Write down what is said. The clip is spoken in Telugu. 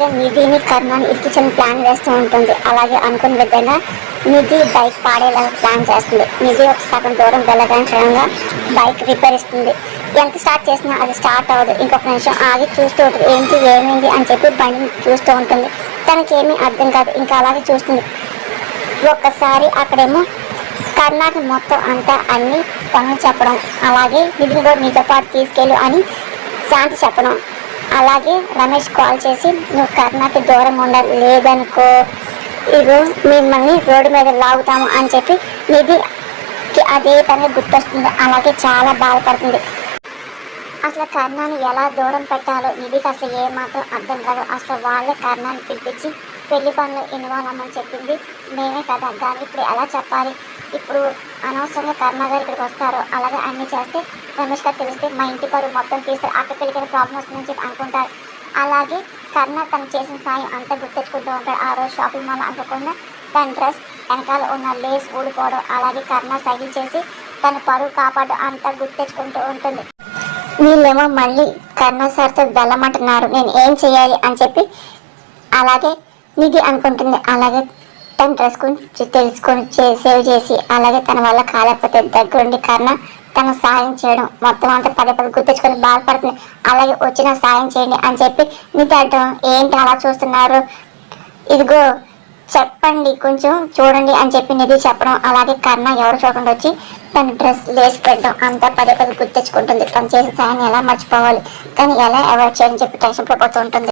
అలాగే నిధిని కర్ణని ఇరికించిన ప్లాన్ వేస్తూ ఉంటుంది. అలాగే అనుకున్న విధంగా నిధి బైక్ పాడేలాగా ప్లాన్ చేస్తుంది. నిధి ఒక సగం దూరం వెళ్ళగానే సడన్గా బైక్ రిపేర్ ఇస్తుంది. ఎంత స్టార్ట్ చేసినా అది స్టార్ట్ అవ్వదు. ఇంకొక నిమిషం ఆగి చూస్తూ ఉంటుంది. ఏంటి ఏమైంది అని చెప్పి బండిని చూస్తూ ఉంటుంది. తనకి ఏమీ అర్థం కాదు. ఇంకా అలాగే చూస్తుంది. ఒక్కసారి అక్కడేమో కర్ణాకి మొత్తం అంతా అన్ని పనులు చెప్పడం, అలాగే నిధిని కూడా నీతో పాటు తీసుకెళ్ళు అని శాంతి చెప్పడం, అలాగే రమేష్ కాల్ చేసి నువ్వు కర్ణాకి దూరం ఉండాలి, లేదనుకో ఇగో మిమ్మల్ని రోడ్డు మీద లాగుతాము అని చెప్పి నిధికి అదే పనిగా గుర్తొస్తుంది. అలాగే చాలా బాధపడుతుంది. అసలు కర్ణాన్ని ఎలా దూరం పెట్టాలో నిధికి అసలు ఏమాత్రం అర్థం కాదు. అసలు వాళ్ళే కర్ణాన్ని పిలిపించి పెళ్లి పనులు ఇన్వాల్వ్ అమ్మని చెప్పింది మేమే కదా, కానీ ఇప్పుడు ఎలా చెప్పాలి? ఇప్పుడు అనవసరంగా కర్ణ గారు ఇక్కడికి వస్తారు, అలాగే అన్నీ చేస్తే రమేష్ గారు తెలిస్తే మా ఇంటి పరువు మొత్తం తీస్తారు, అక్క పెళ్ళికైనా ప్రాబ్లం వస్తుందని చెప్పి అనుకుంటారు. అలాగే కర్ణ తను చేసిన సాయం అంతా గుర్తెచ్చుకుంటూ ఉంటాడు. ఆ రోజు షాపింగ్ మాల్ అనుకోకుండా తన డ్రెస్ వెనకాల ఉన్న లేస్ ఊడిపోవడం, అలాగే కర్ణ సైకిల్ చేసి తన పరువు కాపాడు అంతా గుర్తెచ్చుకుంటూ ఉంటుంది. వీళ్ళేమో మళ్ళీ కర్ణ సార్తో వెళ్ళమంటున్నారు, నేను ఏం చేయాలి అని చెప్పి అలాగే నిధి అనుకుంటుంది. అలాగే తన డ్రెస్ గురించి తెలుసుకొని సేవ్ చేసి, అలాగే తన వల్ల కాలేకపోతే దగ్గరుండి కర్ణ తన సాయం చేయడం మొత్తం అంతా పదే గుర్తించుకొని బాధపడుతుంది. అలాగే వచ్చిన సాయం చేయండి అని చెప్పి నిధి అంటాం, ఏంటి అలా చూస్తున్నారు, ఇదిగో చెప్పండి కొంచెం చూడండి అని చెప్పి నిధి చెప్పడం, అలాగే కర్ణ ఎవరు చూడకుండా వచ్చి తన డ్రెస్ లేచి పెట్టడం అంతా పదే గుర్తించుకుంటుంది. తను చేసిన సాయాన్ని ఎలా మర్చిపోవాలి, కానీ ఎలా అవాయిడ్ చేయాలని చెప్పి టెన్షన్ పడిపోతూ ఉంటుంది.